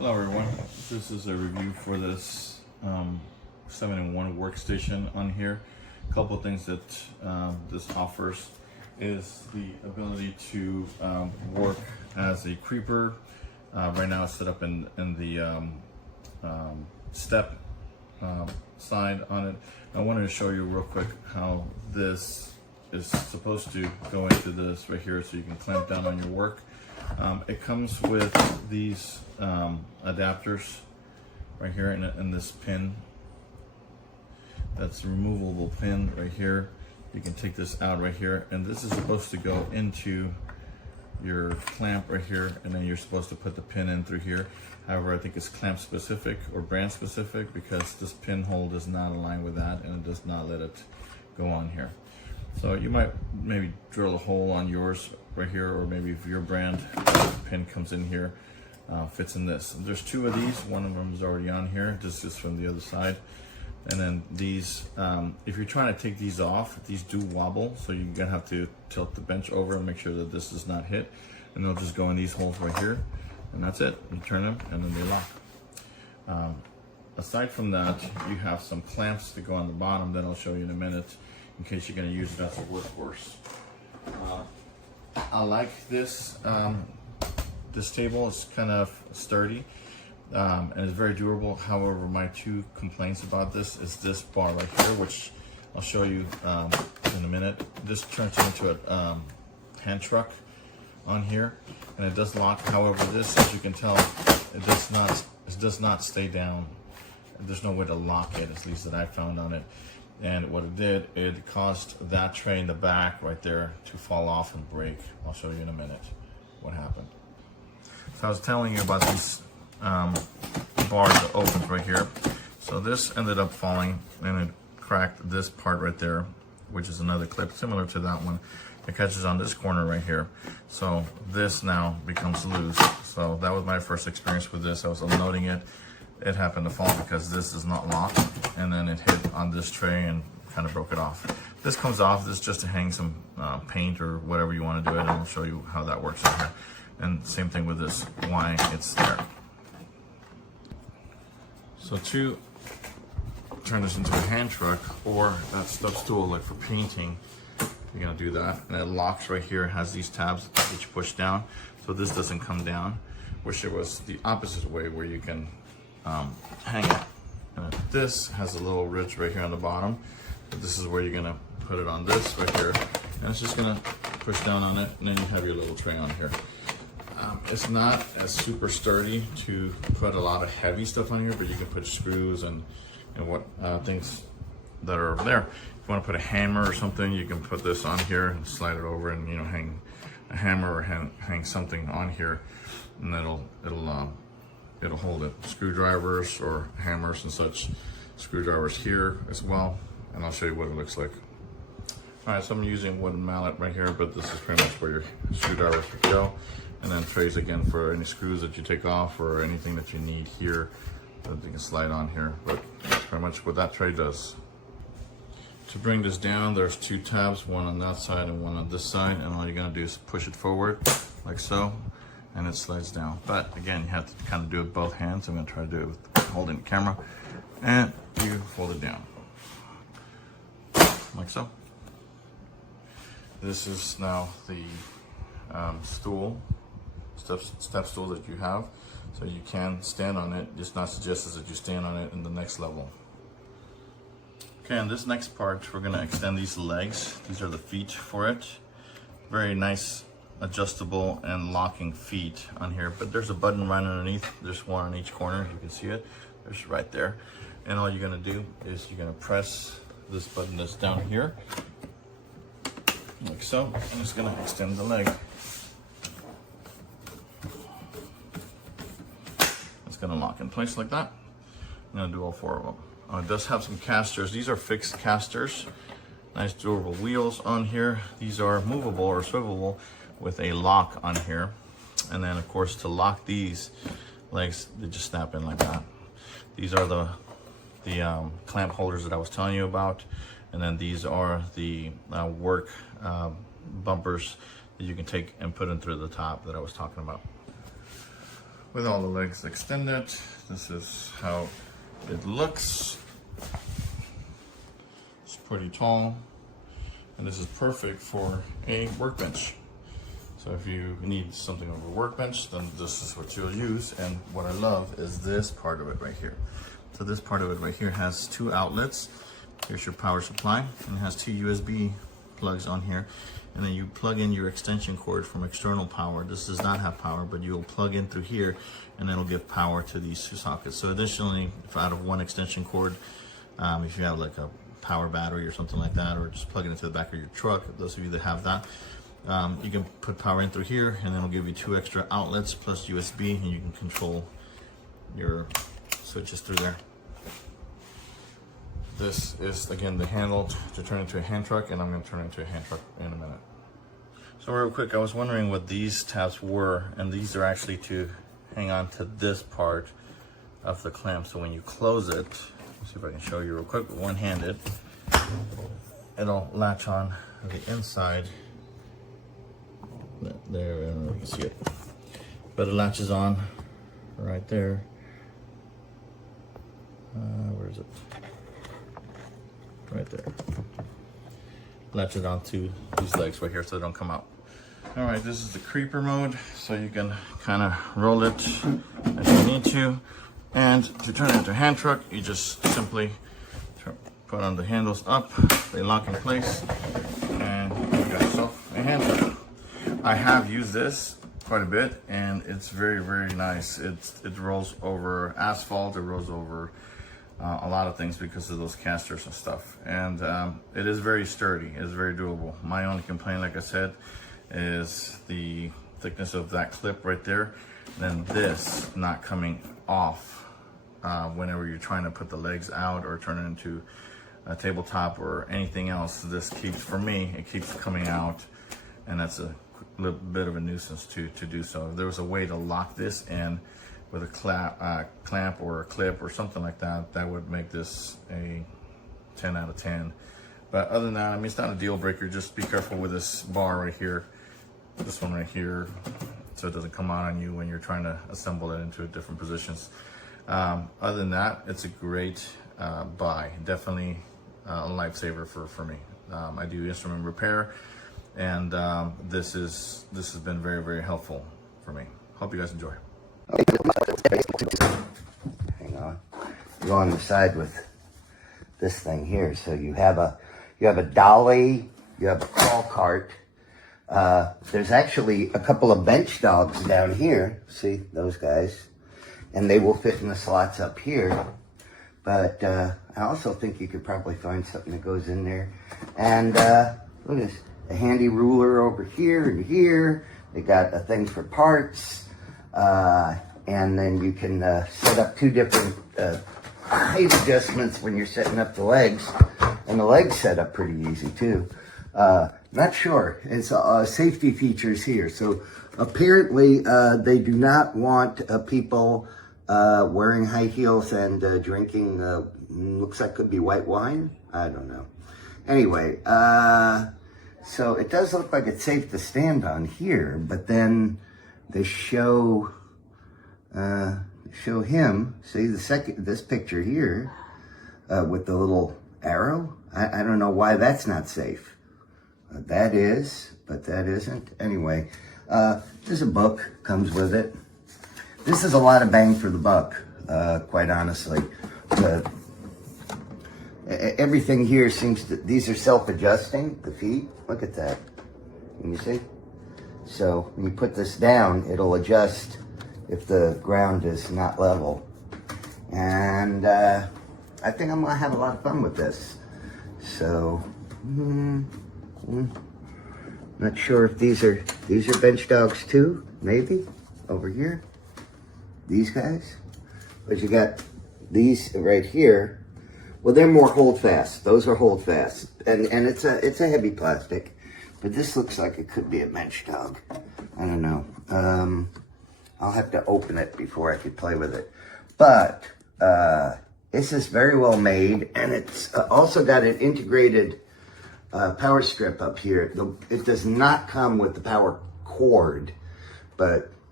Hello everyone, this is a review for this 7-in-1 workstation on here. A couple of things that this offers is the ability to work as a creeper. Right now it's set up in the step side on it. I wanted to show you real quick how this is supposed to go into this right here so you can clamp down on your work. It comes with these adapters right here in this pin. That's a removable pin right here. You can take this out right here, and this is supposed to go into your clamp right here, and then you're supposed to put the pin in through here. However, I think it's clamp specific or brand specific because this pinhole does not align with that, and it does not let it go on here. So you might maybe drill a hole on yours right here, or maybe if your brand pin comes in here, fits in this. And there's two of these. One of them is already on here. This is from the other side. And then these, if you're trying to take these off, these do wobble, so you're gonna have to tilt the bench over and make sure that this does not hit. And they'll just go in these holes right here, and that's it. You turn them, and then they lock. Aside from that, you have some clamps to go on the bottom that I'll show you in a minute, in case you're going to use it as a workhorse. I like this. This table is kind of sturdy and it's very durable. However, my two complaints about this is this bar right here, which I'll show you in a minute. This turns into a hand truck on here, and it does lock. However, this, as you can tell, it does not stay down. There's no way to lock it, at least that I found on it. And what it did, it caused that tray in the back right there to fall off and break. I'll show you in a minute what happened. So I was telling you about these bars that opened right here. So this ended up falling, and it cracked this part right there, which is another clip similar to that one. It catches on this corner right here. So this now becomes loose. So that was my first experience with this. I was unloading it. It happened to fall because this is not locked, and then it hit on this tray and kind of broke it off. This comes off. This is just to hang some paint or whatever you want to do it, and I'll show you how that works in here. And same thing with this, why it's there. So to turn this into a hand truck or that step stool like for painting, you're gonna do that, and it locks right here. It has these tabs that you push down, so this doesn't come down. Wish it was the opposite way where you can hang it. And this has a little ridge right here on the bottom, but this is where you're gonna put it on this right here, and it's just gonna push down on it, and then you have your little tray on here. It's not as super sturdy to put a lot of heavy stuff on here, but you can put screws and what things that are there. If you want to put a hammer or something, you can put this on here and slide it over, and hang a hammer or hang something on here, and it'll hold it. Screwdrivers or hammers and such. Screwdrivers here as well, and I'll show you what it looks like. All right, so I'm using a wooden mallet right here, but this is pretty much where your screwdrivers would go. And then trays again for any screws that you take off or anything that you need here that you can slide on here. But that's pretty much what that tray does. To bring this down, there's two tabs, one on that side and one on this side, and all you're gonna do is push it forward like so, and it slides down. But again, you have to kind of do it with both hands. I'm gonna try to do it with holding the camera, and you fold it down like so. This is now the step stool that you have, so you can stand on it. It's not suggested that you stand on it in the next level. Okay, on this next part, we're gonna extend these legs. These are the feet for it. Very nice, adjustable and locking feet on here, but there's a button right underneath. There's one on each corner, you can see it. There's right there. And all you're gonna do is you're gonna press this button that's down here, like so, and it's gonna extend the leg. Gonna lock in place like that. I'm gonna do all four of them. It does have some casters. These are fixed casters. Nice durable wheels on here. These are movable or swivelable with a lock on here. And then of course to lock these legs, they just snap in like that. These are the clamp holders that I was telling you about. And then these are the work bumpers that you can take and put in through the top that I was talking about. with all the legs extended. This is how it looks. It's pretty tall, and this is perfect for a workbench. So if you need something over a workbench, then this is what you'll use. And what I love is this part of it right here. So this part of it right here has 2 outlets. Here's your power supply, and it has 2 USB plugs on here. And then you plug in your extension cord from external power. This does not have power, but you'll plug in through here, and it'll give power to these 2 sockets. So additionally, if out of 1 extension cord, if you have like a power battery or something like that, or just plug it into the back of your truck, those of you that have that, you can put power in through here, and then it'll give you 2 extra outlets plus USB, and you can control your switches through there. This is, again, the handle to turn into a hand truck, and I'm going to turn it into a hand truck in a minute. So real quick, I was wondering what these tabs were, and these are actually to hang on to this part of the clamp. So when you close it, let's see if I can show you real quick, one-handed, it'll latch on the inside. There, I don't know if you can see it, but it latches on right there. Where is it? Right there. Latch it onto these legs right here so they don't come out. All right, this is the creeper mode, so you can kind of roll it as you need to. And to turn it into a hand truck, you just simply put on the handles up, they lock in place, and you got yourself a hand truck. I have used this quite a bit, and it's very, very nice. It rolls over asphalt, it rolls over a lot of things because of those casters and stuff. And it is very sturdy, it's very doable. My only complaint, like I said, is the thickness of that clip right there. Then this not coming off whenever you're trying to put the legs out or turn it into a tabletop or anything else. This keeps, for me, it keeps coming out, and that's a little bit of a nuisance to do so. If there was a way to lock this in with a clamp or a clip or something like that, that would make this a 10 out of 10. But other than that, I mean, it's not a deal breaker. Just be careful with this bar right here, this one right here, so it doesn't come out on you when you're trying to assemble it into different positions. Other than that, it's a great buy. Definitely a lifesaver for me. I do instrument repair, and this has been very, very helpful for me. Hope you guys enjoy. Hang on. Go on the side with this thing here. So you have a dolly, you have a crawl cart. There's actually a couple of bench dogs down here. See those guys? And they will fit in the slots up here. But I also think you could probably find something that goes in there. And look at this, a handy ruler over here and here. They got a thing for parts. And then you can set up 2 different height adjustments when you're setting up the legs. And the legs set up pretty easy too. Not sure. It's safety features here. So apparently they do not want people wearing high heels and drinking, looks like could be white wine. I don't know. Anyway, so it does look like it's safe to stand on here, but then they show him, see this picture here, with the little arrow. I don't know why that's not safe. That is, but that isn't. Anyway, there's a book, comes with it. This is a lot of bang for the buck, quite honestly. Everything here seems to, these are self-adjusting, the feet. Look at that. Can you see? So when you put this down, it'll adjust if the ground is not level. And I think I'm gonna have a lot of fun with this. So, not sure if these are bench dogs too, maybe, over here. These guys. But you got these right here. Well, they're more hold fast. Those are hold fast. And it's a heavy plastic. But this looks like it could be a bench dog. I don't know. I'll have to open it before I could play with it. But this is very well made, and it's also got an integrated power strip up here. It does not come with the power cord, but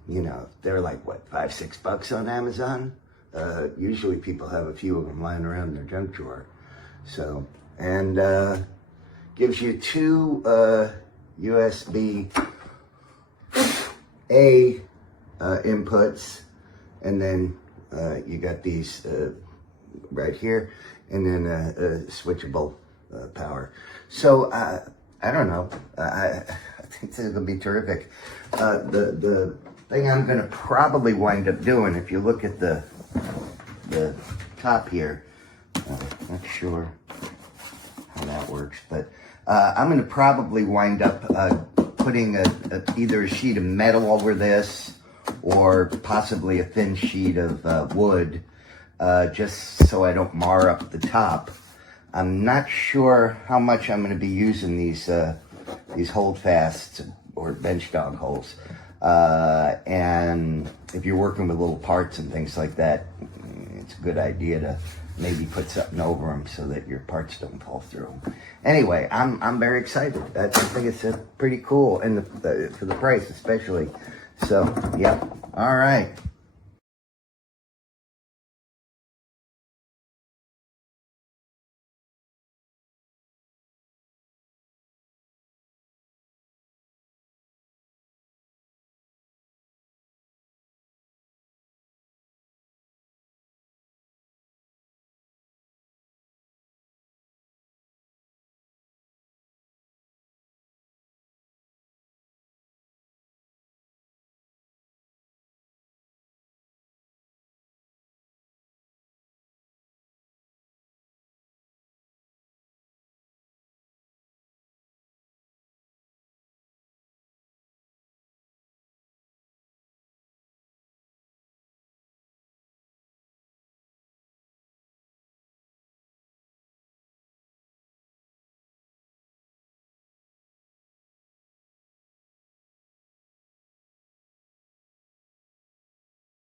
you know, they're like what, $5-6 on Amazon. Usually people have a few of them lying around in their junk drawer. So, and gives you 2 USB A inputs, and then you got these right here, and then a switchable power. So I don't know. I think this is gonna be terrific. The thing I'm gonna probably wind up doing, if you look at the top here, not sure how that works, but I'm gonna probably wind up putting either a sheet of metal over this or possibly a thin sheet of wood, just so I don't mar up the top. I'm not sure how much I'm going to be using these holdfasts or bench dog holes. And if you're working with little parts and things like that, it's a good idea to maybe put something over them so that your parts don't fall through. Anyway, I'm very excited. I think it's pretty cool, and for the price especially. So, yeah. All right.